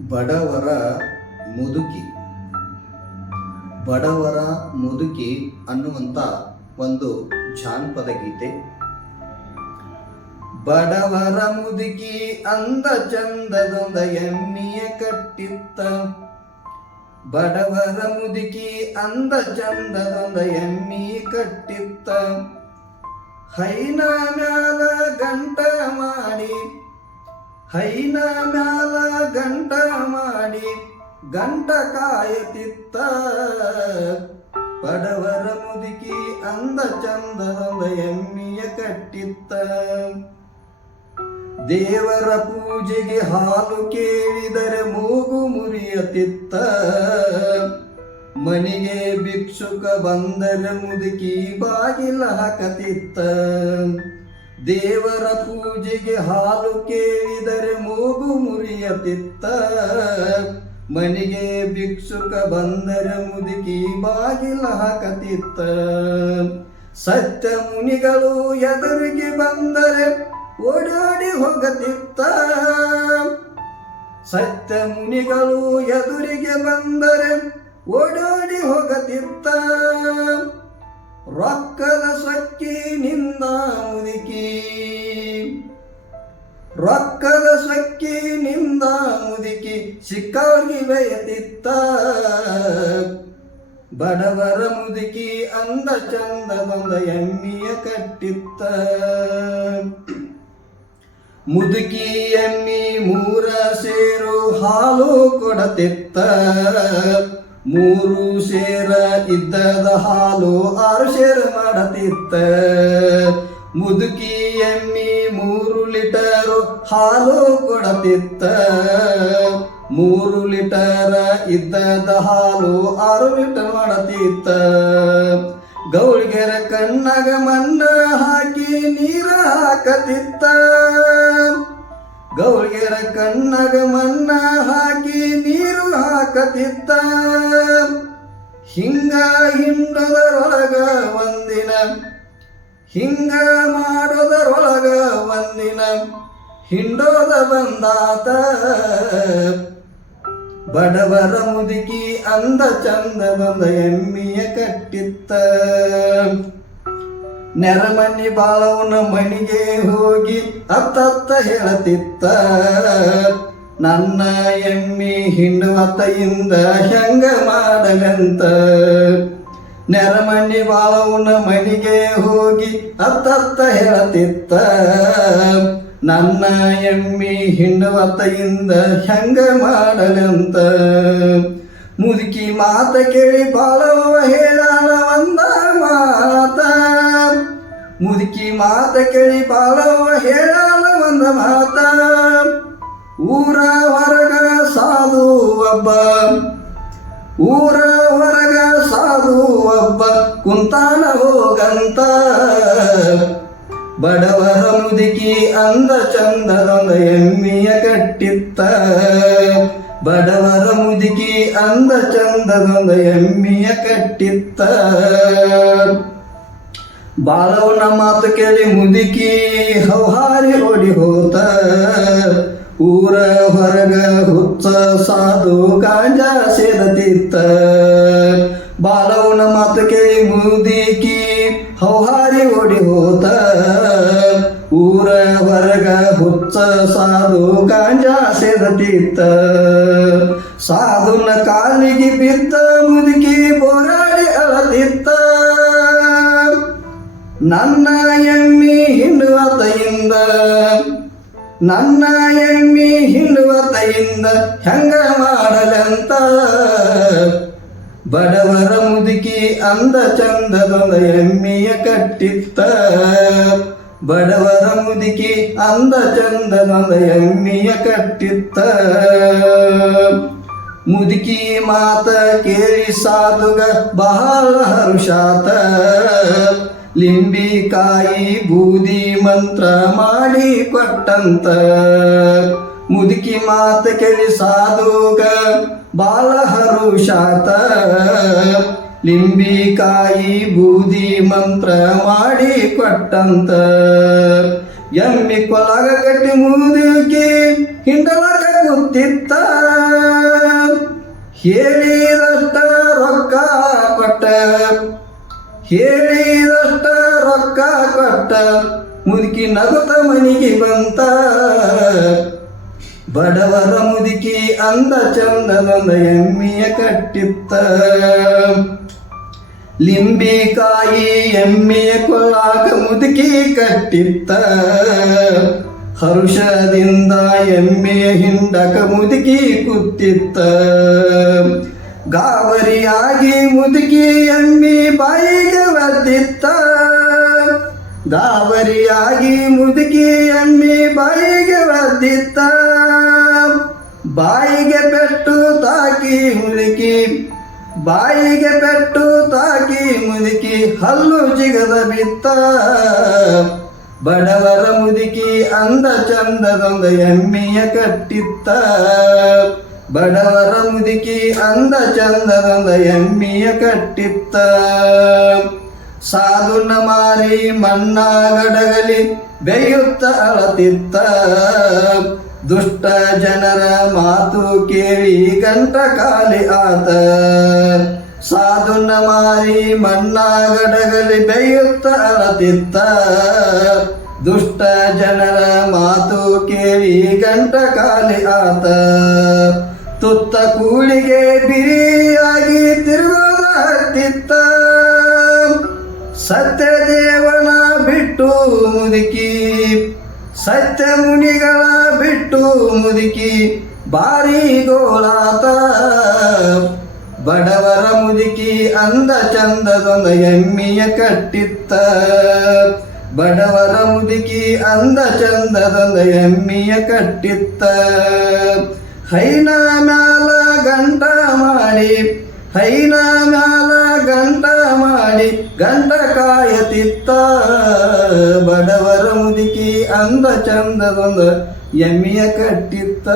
ಬಡವರ ಮುದುಕಿ. ಬಡವರ ಮುದುಕಿ ಅನ್ನುವಂಥ ಒಂದು ಜಾನಪದ ಗೀತೆ. ಬಡವರ ಮುದುಕಿ ಅಂದ ಚಂದದೊಂದ ಎಮ್ಮಿಯ ಕಟ್ಟಿತ್ತ. ಬಡವರ ಮುದುಕಿ ಅಂದ ಚಂದದೊಂದ ಎಮ್ಮಿ ಕಟ್ಟಿತ್ತ. ಹೈನ ಮ್ಯಾಲ ಗಂಟ ಮಾಡಿ ಹೈನ ಮ್ಯಾಲ ಗಂಟ ಮಾಡಿ ಗಂಟ ಕಾಯತಿತ್ತ. ಬಡವರ ಮುದುಕಿ ಅಂದ ಚಂದದ ಎಮ್ಮಿಯ ಕಟ್ಟಿತ್ತ. ದೇವರ ಪೂಜೆಗೆ ಹಾಲು ಕೇಳಿದರೆ ಮೂಗು ಮುರಿಯತಿತ್ತ. ಮನೆಗೆ ಭಿಕ್ಷುಕ ಬಂದರೆ ಮುದುಕಿ ಬಾಗಿಲ ಹಾಕತಿತ್ತ. ದೇವರ ಪೂಜೆಗೆ ಹಾಲು ಕೇಳಿದರೆ ಮೂಗು ಮುರಿಯತಿತ್ತ ಮನೆಗೆ ಭಿಕ್ಷುಕ ಬಂದರೆ ಮುದುಕಿ ಬಾಗಿಲ ಹಾಕತಿತ್ತ ಸತ್ಯ ಮುನಿಗಳು ಎದುರಿಗೆ ಬಂದರೆ ಓಡಾಡಿ ಹೋಗತಿತ್ತ ಸತ್ಯ ಮುನಿಗಳು ಎದುರಿಗೆ ಬಂದರೆ ಓಡಾಡಿ ಹೋಗತಿತ್ತ ರೊಕ್ಕದ ಸೊಕ್ಕಿನಿಂದ ರೊಕ್ಕದ ಸೊಕ್ಕಿನಿಂದ ಮುದುಕಿ ಸಿಕ್ಕಾಗಿ ಬಯತಿತ್ತ ಬಡವರ ಮುದುಕಿ ಅಂದ ಚಂದದೊಂದ ಎಮ್ಮಿಯ ಕಟ್ಟಿತ್ತ. ಮುದುಕಿ ಎಮ್ಮಿ ಮೂರ ಸೇರು ಹಾಲು ಕೊಡತಿತ್ತ. ಮೂರು ಸೇರ ಇದ್ದದ ಹಾಲು ಆರು ಸೇರು ಮಾಡತಿತ್ತ. ಮುದುಕಿ ಎಮ್ಮಿ ಮೂರು ಲೀಟರು ಹಾಲು ಕೊಡತಿತ್ತ. ಮೂರು ಲೀಟರ್ ಇದ್ದದ ಹಾಲು ಆರು ಲೀಟರ್ ಮಾಡತಿತ್ತ. ಗೌಳಿಗೆರ ಕಣ್ಣಾಗ ಮಣ್ಣ ಹಾಕಿ ನೀರ ಹಾಕತಿತ್ತ. ಗೌಳಿಗೆರ ಕಣ್ಣಾಗ ಮಣ್ಣ ಹಾಕಿ ನೀರು ಹಾಕತಿತ್ತ. ಹಿಂಗ ಹಿಂಡದರೊಳಗ ಒಂದಿನ ಹಿಂಗ ಮಾಡೋದರೊಳಗ ಒಂದಿನ ಹಿಂಡೋದ ಬಂದಾತ. ಬಡವರ ಮುದುಕಿ ಅಂದ ಚಂದ ಬಂದ ಎಮ್ಮಿಯ ಕಟ್ಟಿತ್ತ. ನೆರಮನಿ ಬಾಳವನ ಮಣಿಗೆ ಹೋಗಿ ಅತ್ತತ್ತ ಹೇಳತಿತ್ತ. ನನ್ನ ಎಮ್ಮಿ ಹಿಂಡುವತೆಯಿಂದ ಹೆಂಗ ಮಾಡಲಂತ ನೆರಮಣ್ಣಿ ಬಾಳವನ ಮಣಿಗೆ ಹೋಗಿ ಅತ್ತತ್ತ ಹೇಳತಿತ್ತ. ನನ್ನ ಎಮ್ಮಿ ಹಿಂಡವತ್ತಯಿಂದ ಹೆಂಗ ಮಾಡಲಂತ. ಮುದುಕಿ ಮಾತ ಕೇಳಿ ಬಾಳವ ಹೇಳಾನ ಒಂದ ಮಾತ. ಮುದುಕಿ ಮಾತ ಕೇಳಿ ಬಾಳವ ಹೇಳಾನ ಒಂದ ಮಾತ. ಊರ ಹೊರಗ ಸಾಧು ಒಬ್ಬ ಊರ ಒಬ್ಬ ಕುಂತಾನ ಹೋಗಂತ. ಬಡವರ ಮುದುಕಿ ಅಂದ ಚಂದದೊಂದ ಎಮ್ಮಿಯ ಕಟ್ಟಿತ್ತ. ಬಡವರ ಮುದುಕಿ ಅಂದ ಚಂದದೊಂದ ಎಮ್ಮಿಯ ಕಟ್ಟಿತ್ತ. ಬಾಳವನ ಮಾತು ಕೇಳಿ ಮುದುಕಿ ಹೌಹಾರಿ ಓಡಿ ಹೋತ. ಊರ ಹೊರಗ ಹುಚ್ಚ ಸಾಧು ಕಾಂಜಾ ಕೇಳಿ ಮುದುಕಿ ಹೌಹಾರಿ ಓಡಿ ಹೋತ. ಊರ ಹೊರಗ ಹುಚ್ಚ ಸಾಧು ಗಾಂಜಾ ಸೇದತಿತ್ತ. ಸಾಧುನ ಕಾಲಿಗೆ ಬಿದ್ದ ಮುದುಕಿ ಬೋರಾಡಿ ಅಳತಿತ್ತ ನನ್ನ ಎಮ್ಮಿ ಹಿಂಡುವ ತೈಯಿಂದ ನನ್ನ ಎಮ್ಮಿ ಹಿಂಡುವತೆಯಿಂದ ಹೆಂಗ ಮಾಡಲಂತ? ಬಡವರ ಮುದುಕಿ ಅಂದ ಚಂದದೊಂದ ಎಮ್ಮಿಯ ಕಟ್ಟಿತ್ತ. ಬಡವರ ಮುದುಕಿ ಅಂದ ಚಂದದೊಂದ ಎಮ್ಮಿಯ ಕಟ್ಟಿತ್ತ. ಮುದುಕಿ ಮಾತ ಕೇಳಿ ಸಾಧುಗ ಬಹಳ ಹರುಷಾತ. ಲಿಂಬಿಕಾಯಿ ಬೂದಿ ಮಂತ್ರ ಮಾಡಿ ಕೊಟ್ಟಂತ. ಮುದುಕಿ ಮಾತ ಕೇಳಿ ಸಾಧುಗ ಬಾಲ ಹರುಷಾತ. ಲಿಂಬಿಕಾಯಿ ಬೂದಿ ಮಂತ್ರ ಮಾಡಿ ಕೊಟ್ಟಂತ. ಎಮ್ಮಿ ಕೊಲಗ ಕಟ್ಟಿ ಮುದುಕಿ ಹಿಂಡಲಾಗ ಕೂತಿತ್ತ ಹೇಳಿದಷ್ಟ ರೊಕ್ಕ ಕೊಟ್ಟ. ಹೇಳಿದಷ್ಟ ರೊಕ್ಕ ಕೊಟ್ಟ. ಮುದುಕಿ ನಗುತ್ತ ಮನಿಗೆ ಬಂತ. ಬಡವರ ಮುದುಕಿ ಅಂದ ಚಂದನೊಂದ ಎಮ್ಮಿಯ ಕಟ್ಟಿತ್ತ. ಲಿಂಬಿಕಾಯಿ ಎಮ್ಮೆಯ ಕೊಳಾಗ ಮುದುಕಿ ಕಟ್ಟಿತ್ತ. ಹರುಷದಿಂದ ಎಮ್ಮೆಯ ಹಿಂಡಕ ಮುದುಕಿ ಕುತ್ತಿತ್ತ. ಗಾವರಿಯಾಗಿ ಮುದುಕಿ ಎಮ್ಮಿ ಬಾಯಿಗೆ ಒದ್ದಿತ್ತ. ಗಾವರಿಯಾಗಿ ಮುದುಕಿ ಎಮ್ಮಿ ಬಾಯಿಗೆ ಒದ್ದಿತ್ತ. ಬಾಯಿಗೆ ಪೆಟ್ಟು ತಾಕಿ ಮುದುಕಿ ಬಾಯಿಗೆ ಪೆಟ್ಟು ತಾಕಿ ಮುದುಕಿ ಹಲ್ಲು ಜಿಗದ ಬಿತ್ತ. ಬಡವರ ಮುದುಕಿ ಅಂದ ಚಂದದೊಂದ ಎಮ್ಮೆಯ ಕಟ್ಟಿತ್ತ. ಬಡವರ ಮುದುಕಿ ಅಂದ ಚಂದದೊಂದ ಎಮ್ಮೆಯ ಕಟ್ಟಿತ್ತ. ಸಾಧುನ ಮಾರಿ ಮಣ್ಣಾಗಡಗಲಿ ಬೆಯುತ್ತ ಅಳತಿತ್ತ. ದುಷ್ಟ ಜನರ ಮಾತು ಕೇಳಿ ಗಂಟ ಖಾಲಿ ಆತ. ಸಾಧುನ ಮಾರಿ ಮಣ್ಣಾಗಡಗಲಿ ಬೆಯುತ್ತ ಅಳತಿತ್ತ ದುಷ್ಟ ಜನರ ಮಾತು ಕೇಳಿ ಗಂಟ ಖಾಲಿ ಆತ. ತುತ್ತ ಕೂಳಿಗೆ ಬಿರಿಯಾಗಿ ತಿರುಗೋದ ಸತ್ಯದೇವನ ಬಿಟ್ಟು ಮುದುಕಿ. ಸತ್ಯ ಮುನಿಗಳ ಬಿಟ್ಟು ಮುದುಕಿ ಬಾರಿ ಗೋಳಾತ ಬಡವರ ಮುದುಕಿ ಅಂದ ಚಂದದೊಂದ ಎಮ್ಮಿಯ ಕಟ್ಟಿತ್ತ. ಬಡವರ ಮುದುಕಿ ಅಂದ ಚಂದದೊಂದ ಎಮ್ಮಿಯ ಕಟ್ಟಿತ್ತ. ಹೈನ ಮ್ಯಾಲ ಗಂಟ ಮಾಡಿ, ಹೈನ ಮ್ಯಾಲ ಗಂಟ ಮಾಡಿ, ಗಂಟ ಕಾಯತಿತ್ತ. ಬಡವರ ಮುದುಕಿ ಅಂದ ಚಂದದೊಂದ ಎಮ್ಮಿಯ ಕಟ್ಟಿತ್ತ